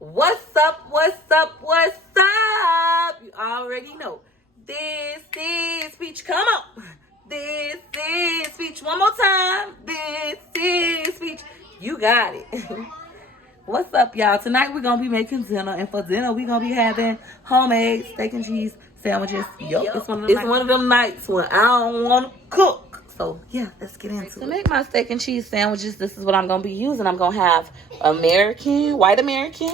What's up? What's up? What's up? You already know. This is Peach. Come on. This is Peach. One more time. This is Peach. You got it. What's up, y'all? Tonight we're gonna be making dinner, and for dinner we're gonna be having homemade steak and cheese sandwiches. Yup, it's one of them nights when I don't want to cook. So yeah, let's get into it. To make my steak and cheese sandwiches, this is what I'm gonna be using. I'm gonna have American, white American,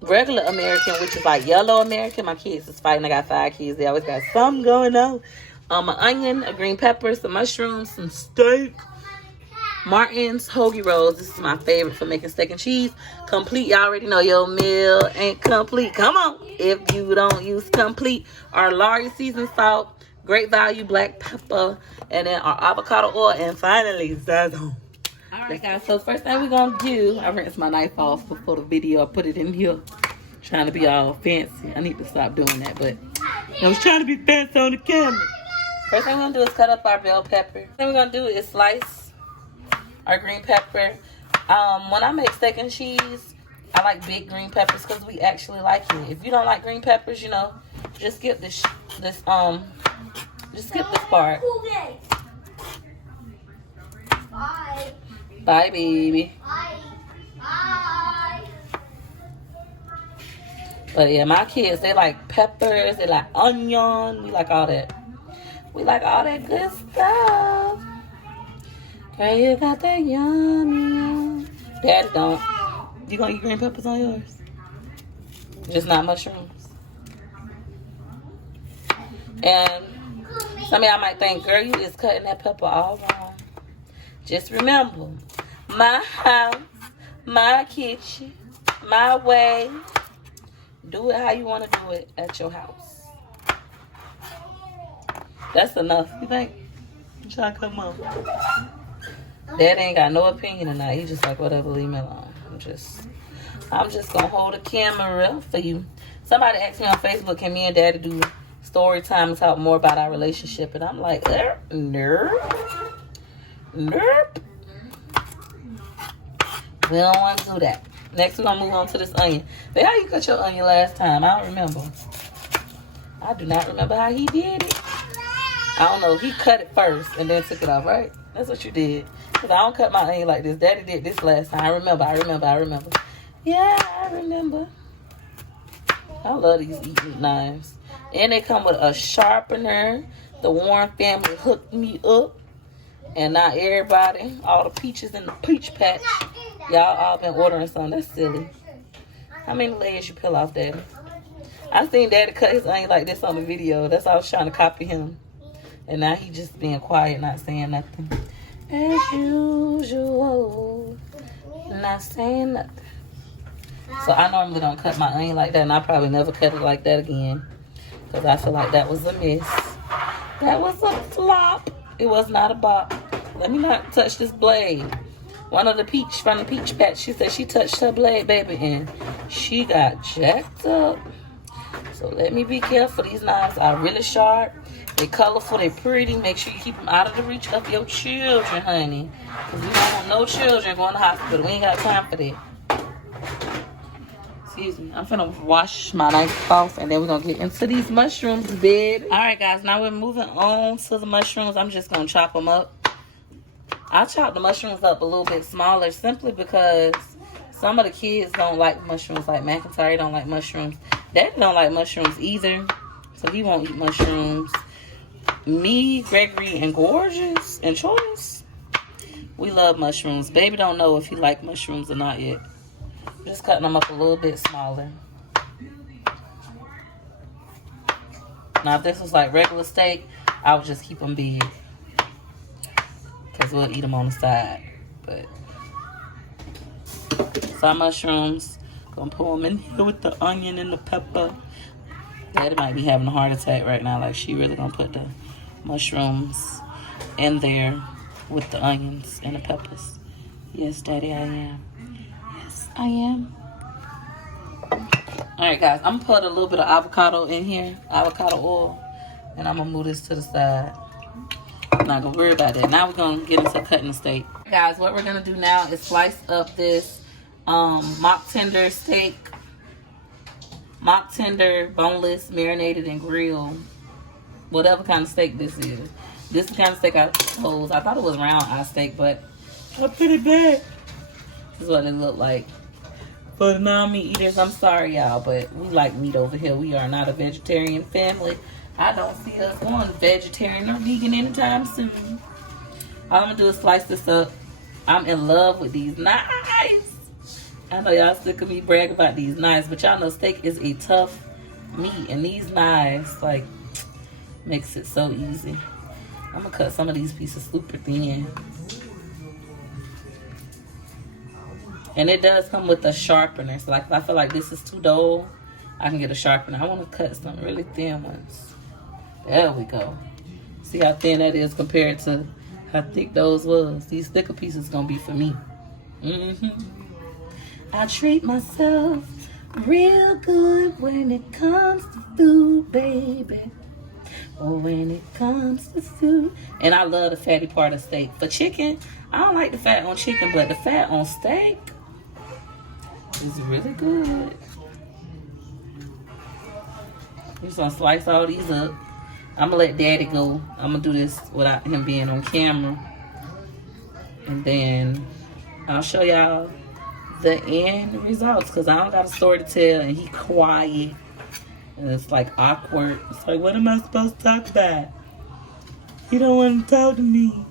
regular American, which is like yellow American. My kids is fighting. I got 5 kids. They always got something going on. An onion, a green pepper, some mushrooms, some steak. Martin's hoagie rolls. This is my favorite for making steak and cheese. Complete. Y'all already know your meal ain't complete. Come on. If you don't use complete. Our Lari seasoned salt. Great value black pepper. And then our avocado oil. And finally, sazon. Alright guys, so first thing we're going to do. I rinsed my knife off before the video. I put it in here. Trying to be all fancy. I need to stop doing that. But I was trying to be fancy on the camera. First thing we're going to do is cut up our bell pepper. First thing we're going to do is slice our green pepper. When I make steak and cheese, I like big green peppers because we actually like it. If you don't like green peppers, you know, just skip this part. Bye. Bye, baby. Bye. But yeah, my kids, they like peppers, they like onion, we like all that. We like all that good stuff. Girl, you got that yummy. Daddy don't. You gonna eat green peppers on yours? Just not mushrooms. And some of y'all might think, girl, you is cutting that pepper all wrong. Just remember, my house, my kitchen, my way. Do it how you want to do it at your house. That's enough. You think? I'm trying to come up. Dad ain't got no opinion tonight. He just like, whatever, leave me alone. I'm just gonna hold the camera for you. Somebody asked me on Facebook, can me and Daddy do story time and talk more about our relationship? And I'm like, nerp. We don't want to do that. Next, we're gonna move on to this onion. But how you cut your onion last time? I don't remember. I do not remember how he did it. I don't know. He cut it first and then took it off, right? That's what you did. Because I don't cut my onion like this. Daddy did this last time. I remember. Yeah, I remember. I love these eating knives. And they come with a sharpener. The Warren family hooked me up. And now everybody, all the peaches in the peach patch, y'all all been ordering some. That's silly. How many layers you peel off, Daddy? I seen Daddy cut his onion like this on the video. That's why I was trying to copy him. And now he just being quiet, not saying nothing. As usual, not saying nothing. So I normally don't cut my onion like that, and I probably never cut it like that again. Because I feel like that was a miss. That was a flop. It was not a bop. Let me not touch this blade. One of the peach from the peach patch, she said she touched her blade, baby, and she got jacked up. So let me be careful. These knives are really sharp. They colorful, they pretty. Make sure you keep them out of the reach of your children, honey. Because we don't want no children going to the hospital. We ain't got time for that. Excuse me. I'm finna wash my knife off, and then we're going to get into these mushrooms, baby. All right, guys. Now we're moving on to the mushrooms. I'm just going to chop them up. I chop the mushrooms up a little bit smaller simply because some of the kids don't like mushrooms. Like McIntyre don't like mushrooms. Daddy don't like mushrooms either. So he won't eat mushrooms. Me, Gregory, and Gorgeous, and Choice, we love mushrooms. Baby don't know if he like mushrooms or not yet. Just cutting them up a little bit smaller. Now, if this was like regular steak, I would just keep them big. Because we'll eat them on the side. But some mushrooms, gonna put them in here with the onion and the pepper. Daddy might be having a heart attack right now. Like, she really gonna put the mushrooms in there with the onions and the peppers. Yes, Daddy, I am. Yes, I am. All right, guys, I'm gonna put a little bit of avocado in here, avocado oil, and I'm gonna move this to the side. I'm not gonna worry about that. Now we're gonna get into cutting the steak. Guys, what we're gonna do now is slice up this mock tender steak, mock tender, boneless, marinated, and grilled. Whatever kind of steak this is. This is the kind of steak I chose. I thought it was round eye steak, but I put it back. This is what it looked like. For the non-meat eaters, I'm sorry, y'all, but we like meat over here. We are not a vegetarian family. I don't see us going vegetarian or vegan anytime soon. All I'm going to do is slice this up. I'm in love with these knives. I know y'all sick of me bragging about these knives, but y'all know steak is a tough meat. And these knives, like, makes it so easy. I'm going to cut some of these pieces super thin. And it does come with a sharpener. So, like, if I feel like this is too dull, I can get a sharpener. I want to cut some really thin ones. There we go. See how thin that is compared to how thick those was. These thicker pieces going to be for me. I treat myself real good when it comes to food, baby. Or when it comes to food. And I love the fatty part of steak. For chicken, I don't like the fat on chicken, but the fat on steak is really good. Just gonna slice all these up. I'm gonna let Daddy go. I'm gonna do this without him being on camera. And then I'll show y'all the end results, because I don't got a story to tell and he quiet. And it's like awkward. It's like, what am I supposed to talk about? He don't want to talk to me.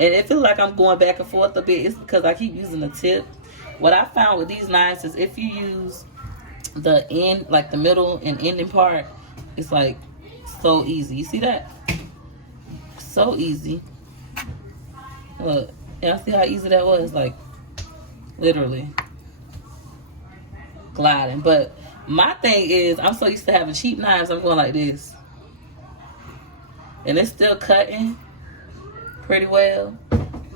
And it feels like I'm going back and forth a bit. It's because I keep using the tip. What I found with these knives is if you use the end, like the middle and ending part, it's like so easy. You see that? So easy. Look, y'all see how easy that was? Like, literally gliding. But my thing is, I'm so used to having cheap knives, I'm going like this. And it's still cutting pretty well,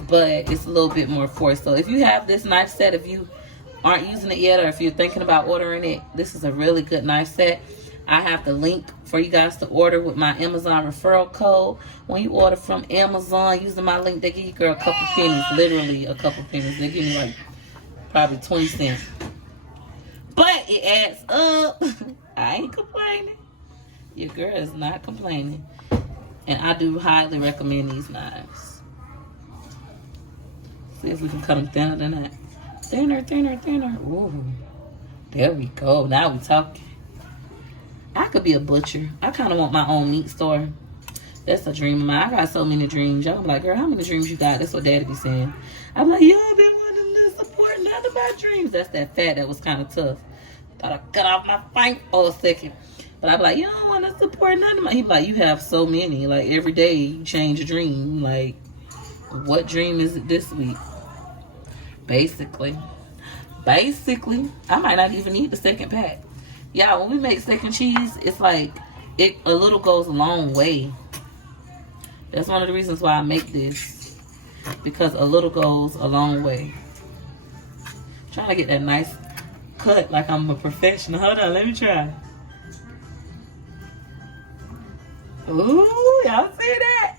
but it's a little bit more forced. So if you have this knife set, if you aren't using it yet, or if you're thinking about ordering it, this is a really good knife set. I have the link for you guys to order with my Amazon referral code. When you order from Amazon using my link, they give you, girl, a couple pennies. Literally a couple pennies. They give me like probably 20 cents. But it adds up. I ain't complaining. Your girl is not complaining. And I do highly recommend these knives. See if we can cut them thinner than that. Thinner, thinner, thinner. Ooh. There we go. Now we talking. I could be a butcher. I kind of want my own meat store. That's a dream of mine. I got so many dreams. Y'all be like, girl, how many dreams you got? That's what Daddy be saying. I'm like, y'all been wanting to support none of my dreams. That's that fat that was kind of tough. Thought I cut off my fight for a second. But I be like, you don't want to support none of my. He be like, you have so many. Like, every day you change a dream. Like, what dream is it this week? Basically, I might not even need the second pack. Yeah, when we make steak and cheese, it's like a little goes a long way. That's one of the reasons why I make this, because a little goes a long way. I'm trying to get that nice cut like I'm a professional. Hold on, let me try. Ooh, y'all see that?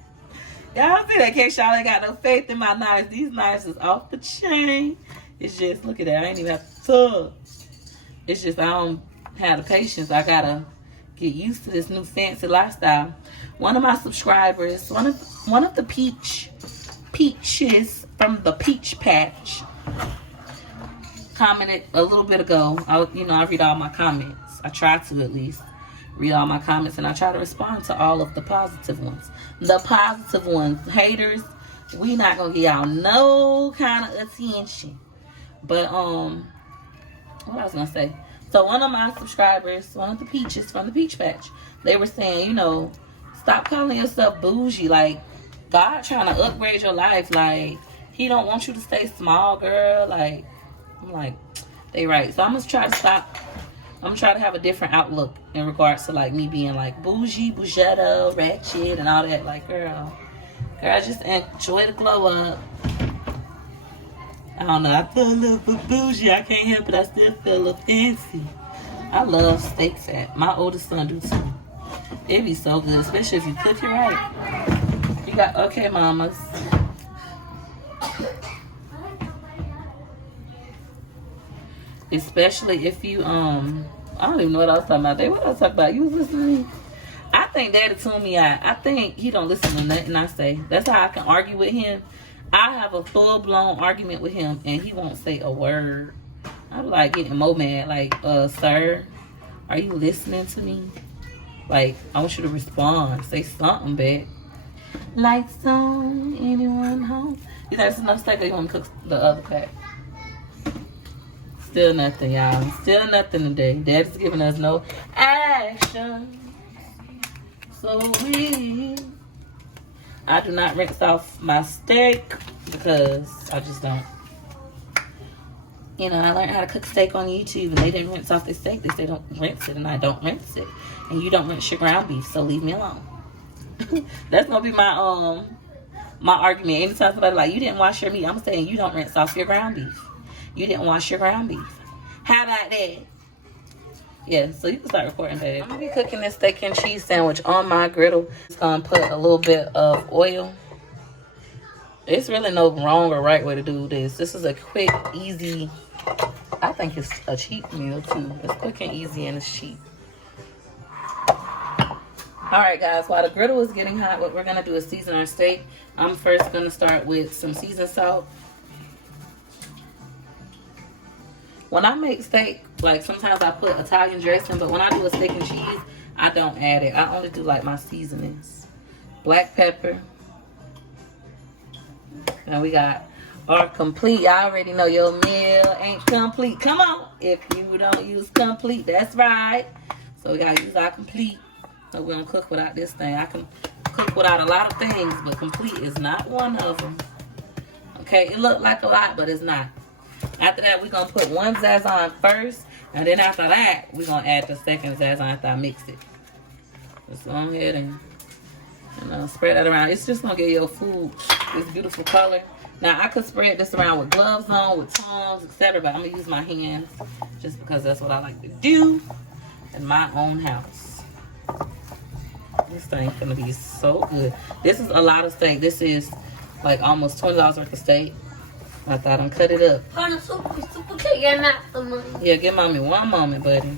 Y'all see that? In case y'all ain't got no faith in my knives, these knives is off the chain. It's just, look at that. I ain't even have to tug. It's just, I don't have the patience. I gotta get used to this new fancy lifestyle. One of my subscribers, one of the peaches from the Peach Patch, commented a little bit ago. I read all my comments. I try to at least read all my comments, and I try to respond to all of the positive ones. The positive ones. Haters, we not gonna give y'all no kind of attention. But what I was gonna say. So one of my subscribers, one of the peaches from the Peach Patch, they were saying, stop calling yourself bougie. Like, God trying to upgrade your life. Like, he don't want you to stay small, girl. Like, I'm like, they right. So I'm gonna try to stop. I'm gonna try to have a different outlook in regards to like me being like bougie, bougetto, ratchet, and all that. Like, girl, just enjoy the glow up. I don't know. I feel a little bit bougie. I can't help it. I still feel a little fancy. I love steak fat. My oldest son do too. It be so good, especially if you cook it right. You got, okay, mamas. Especially if you I don't even know what I was talking about. What I was talking about? You was listening to me? I think Daddy tuned me out. I think he don't listen to nothing I say. That's how I can argue with him. I have a full-blown argument with him, and he won't say a word. I'm like getting more mad. Like, sir, are you listening to me? Like, I want you to respond. Say something back. Lights on, anyone home? You think that's enough steak, or you want to cook the other pack? Still nothing, y'all. Still nothing today. Daddy's giving us no action. So I do not rinse off my steak because I just don't. You know, I learned how to cook steak on YouTube, and they didn't rinse off the steak. They say don't rinse it, and I don't rinse it. And you don't rinse your ground beef, so leave me alone. That's gonna be my my argument. Anytime somebody like, you didn't wash your meat, I'm saying you don't rinse off your ground beef. You didn't wash your ground beef. How about that? Yeah, so you can start recording, babe. I'm gonna be cooking this steak and cheese sandwich on my griddle. Just gonna put a little bit of oil. It's really no wrong or right way to do this. This is a quick, easy, I think it's a cheap meal too. It's quick and easy and it's cheap. All right, guys, while the griddle is getting hot, what we're gonna do is season our steak. I'm first gonna start with some seasoned salt. When I make steak, like sometimes I put Italian dressing, but when I do a steak and cheese, I don't add it. I only do like my seasonings. Black pepper. Now we got our complete. Y'all already know your meal ain't complete. Come on. If you don't use complete, that's right. So we gotta use our complete. So we don't cook without this thing. I can cook without a lot of things, but complete is not one of them. Okay, it looked like a lot, but it's not. After that, we're going to put one Zazan first. And then after that, we're going to add the second Zazan after I mix it. Just go ahead and spread that around. It's just going to give your food this beautiful color. Now, I could spread this around with gloves on, with tongs, etc. But I'm going to use my hands just because that's what I like to do in my own house. This thing's going to be so good. This is a lot of steak. This is like almost $20 worth of steak. I thought I'd cut it up. Yeah, give mommy one moment, buddy.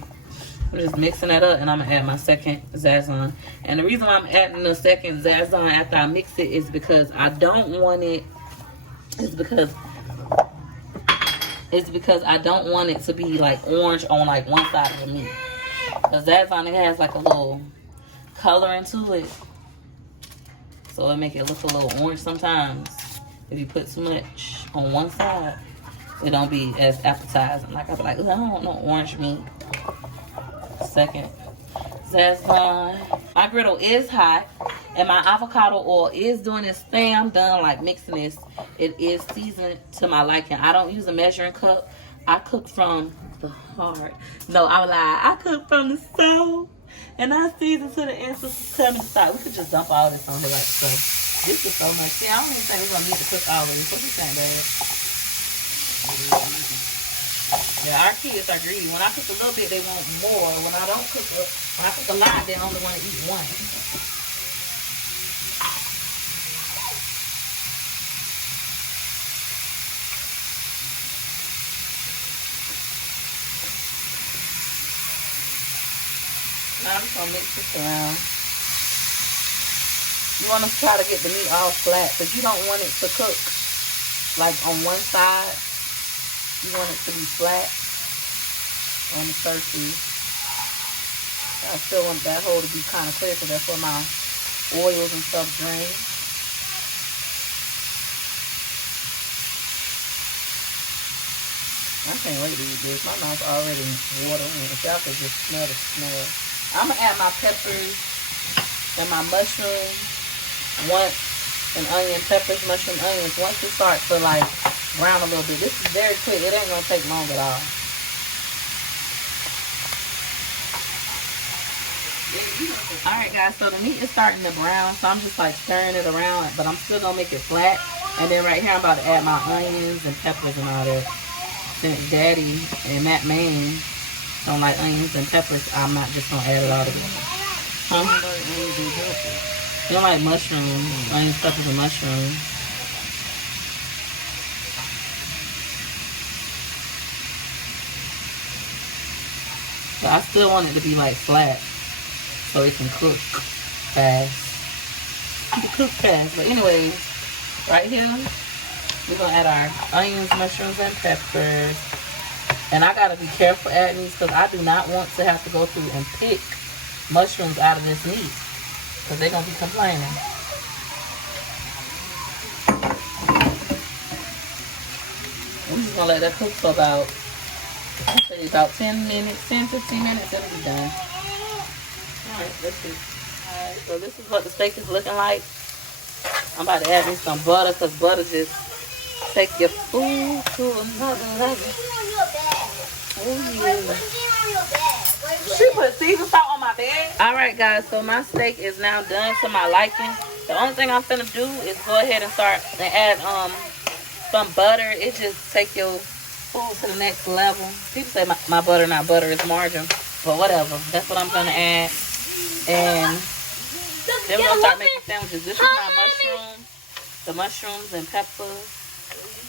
I'm just mixing that up, and I'm going to add my second Zazan. And the reason why I'm adding the second Zazan after I mix it is because I don't want it. It's because I don't want it to be like orange on like one side of the meat. The Zazan, it has like a little coloring to it. So it make it look a little orange sometimes. If you put too much on one side, it don't be as appetizing. Like, I'll be like, I don't want no orange meat. Second Zazan. My griddle is hot, and my avocado oil is doing its thing. I'm done, like, mixing this. It is seasoned to my liking. I don't use a measuring cup. I cook from the heart. No, I lied. I cook from the soul, and I season to the end. So tell me to stop. We could just dump all this on here like so. This is so much. See, I don't even think we're going to need to cook all of this. What you think, babe? Yeah, our kids are greedy. When I cook a little bit, they want more. When I cook a lot, they only want to eat one. Now I'm just going to mix this around. You want to try to get the meat all flat, because you don't want it to cook like on one side. You want it to be flat on the surface. I still want that hole to be kind of clear, because that's where my oils and stuff drain. I can't wait to eat this. My mouth's already watering. If y'all could just smell the smell. I'm going to add my peppers and my mushrooms. And onion, peppers, mushroom, onions. Once it starts to like brown a little bit, this is very quick. It ain't gonna take long at all. All right, guys. So the meat is starting to brown, so I'm just like stirring it around, but I'm still gonna make it flat. And then right here, I'm about to add my onions and peppers and all that. Since Daddy and Matt Main don't like onions and peppers, I'm not just gonna add it all together. Huh? You don't like mushrooms, onions, peppers, and mushrooms. But I still want it to be like flat so it can cook fast. Cook fast. But anyways, right here, we're gonna add our onions, mushrooms, and peppers. And I gotta be careful adding these because I do not want to have to go through and pick mushrooms out of this meat because they're gonna be complaining. I'm just gonna let that cook for about, I'll say about 10 minutes, 10-15 minutes, it'll be done. Alright, let's see. Alright, so this is what the steak is looking like. I'm about to add me some butter because butter just take your food to another level. Oh, yeah. She put season salt on my bed. Alright, guys, so my steak is now done to my liking. The only thing I'm finna do is go ahead and start and add some butter. It just take your food to the next level. People say my butter not butter, it's margarine. But whatever. That's what I'm gonna add. And then we're gonna start making sandwiches. This is my mushrooms. The mushrooms and peppers.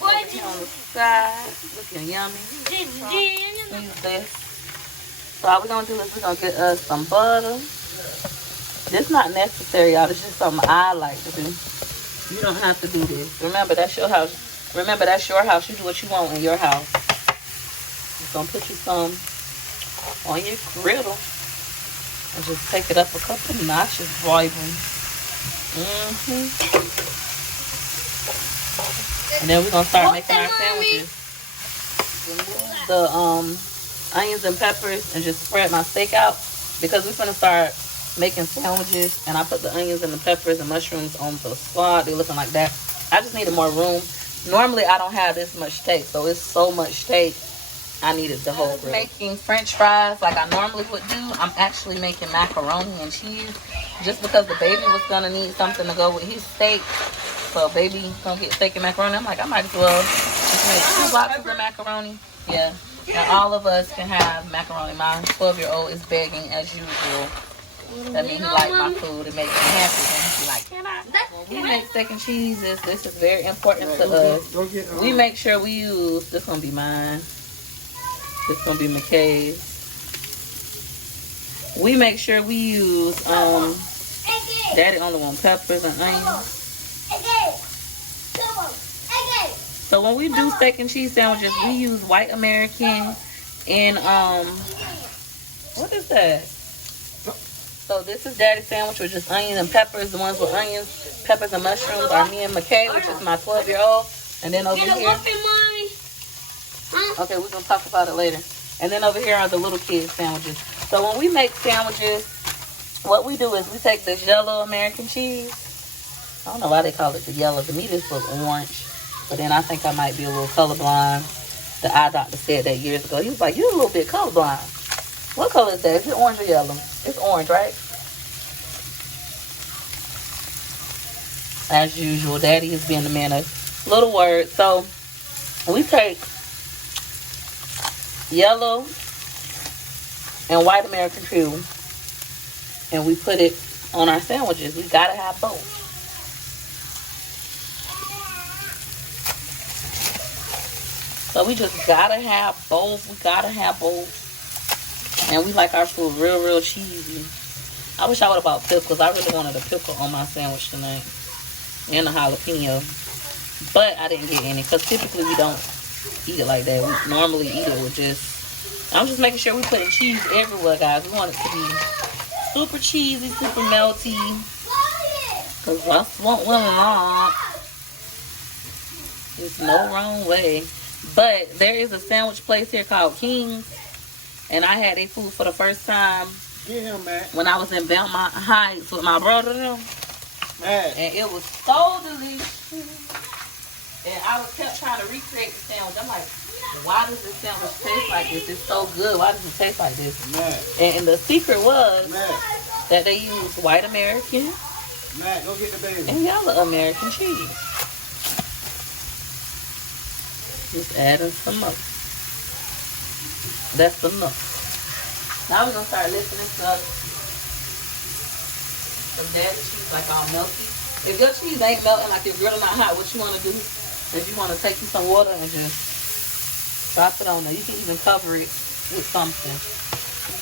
Over here on the side. Looking yummy. Use this. So all we're gonna do is we're gonna get us some butter. This not necessary, y'all. It's just something I like to do. You don't have to do this. Remember, that's your house. Remember, that's your house. You do what you want in your house. Just gonna put you some on your griddle and just take it up a couple notches, baby. And then we're gonna start making our sandwiches. Remove the onions and peppers and just spread my steak out because we're gonna start making sandwiches. And I put the onions and the peppers and mushrooms on the spot. They're looking like that. I just needed more room. Normally I don't have this much steak, so it's so much steak I needed the whole grill. Making French fries like I normally would do. I'm actually making macaroni and cheese just because the baby was gonna need something to go with his steak. So baby gonna get steak and macaroni. I'm like, I might as well just make 2 boxes of macaroni. Yeah. And all of us can have macaroni. My 12-year-old is begging as usual. That means he likes my food. It makes me happy. And he's like, can I? When we make steak and cheese, this is very important to us. We make sure we use, this gonna be mine. This gonna be McKay's. We make sure we use, Daddy only want peppers and onions. So when we do steak and cheese sandwiches, we use white American and, what is that? So this is Daddy's sandwich with just onions and peppers. The ones with onions, peppers, and mushrooms are me and McKay, which is my 12-year-old. And then over here, okay, we're gonna talk about it later. And then over here are the little kids sandwiches. So when we make sandwiches, what we do is we take this yellow American cheese. I don't know why they call it the yellow. To me, this looks orange. But then I think I might be a little colorblind. The eye doctor said that years ago. He was like, you're a little bit colorblind. What color is that? Is it orange or yellow? It's orange, right? As usual, Daddy is being the man of little words. So we take yellow and white American cheese and we put it on our sandwiches. We gotta have both. So we just gotta have both. We gotta have both. And we like our food real, real cheesy. I wish I would have bought pickles. I really wanted a pickle on my sandwich tonight. And a jalapeno. But I didn't get any. Because typically we don't eat it like that. We normally eat it with just... I'm just making sure we put cheese everywhere, guys. We want it to be super cheesy, super melty. Because that's what we want. There's no wrong way. But there is a sandwich place here called King's. And I had their food for the first time when I was in Belmont Heights with my brother. And it was so delicious. And I kept trying to recreate the sandwich. I'm like, why does this sandwich taste like this? It's so good. Why does it taste like this? And the secret was that they used white American go get the baby. And yellow American cheese. Just adding some more. That's enough. Now we're gonna start lifting this up. Some Daddy cheese like all melty. If your cheese ain't melting, like your griddle not hot, what you wanna do is you wanna take you some water and just drop it on there. You can even cover it with something.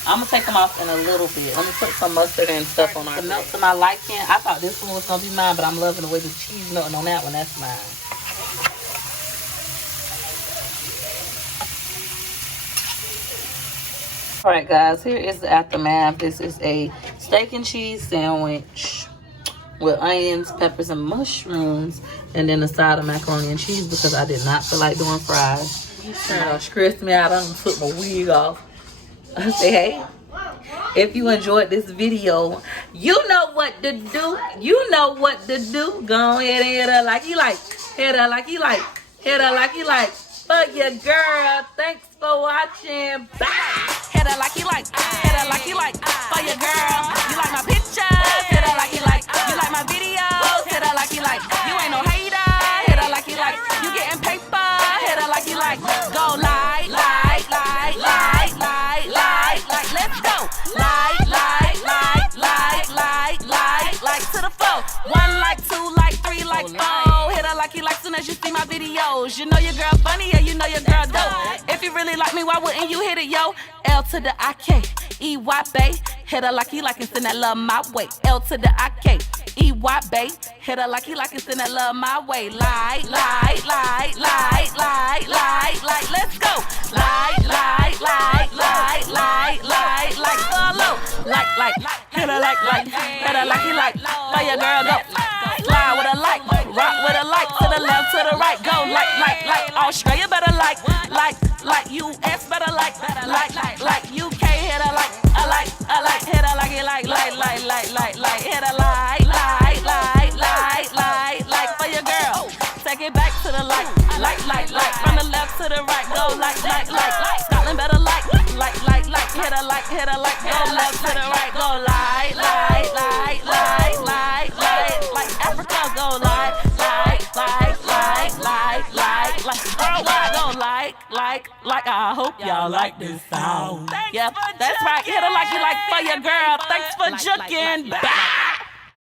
I'm gonna take them off in a little bit. Let me put some mustard and stuff on our melt to my liking. I thought this one was gonna be mine, but I'm loving the way the cheese melting on that one. That's mine. All right, guys, here is the aftermath. This is a steak and cheese sandwich with onions, peppers, and mushrooms, and then a side of macaroni and cheese because I did not feel like doing fries. You trying to stress me out. I done took my wig off. I say, hey, if you enjoyed this video, you know what to do. You know what to do. Go ahead and hit her like you like. Hit her like you like. Hit her like you like. For your girl. Thanks for watching. Bye. Hit her like you like. Hit her like you like. For your girl. You like my pictures. Hit her like you like. You like my videos. Hit her like you like. You ain't no hater. Hit her like you like. You getting paper. Hit her like you like. Go like. Let's go. Like to the flow. 1 like, 2 like, 3 like, 4. Hit her like you like soon as you see my videos. You know your girl funny, yeah, you know your girl dope. If you really like me, why wouldn't you hit it, yo? L to the I-K-E-Y, bae. Hit her like you like and send that love my way. L to the I-K-E-Y, bae. Hit her like you like and send that love my way. Like. Let's go. Follow. Like. Hit her like. Hit her like you like. For your girl, go. Slide with a like. Rock with a like. To the left, to the right. Go like. Australia better like. US better like. UK hit her like. I like. Hit her like you like. Hit her like. For your girl. Take it back to the like. From the left to the right. Go like. Scotland better like. Hit her like. Go left to the right. Go like. Africa go like. Worldwide go like. I hope y'all like this sound. Yeah, that's right. Hit her like you like for your girl. Thanks for juking. Bye.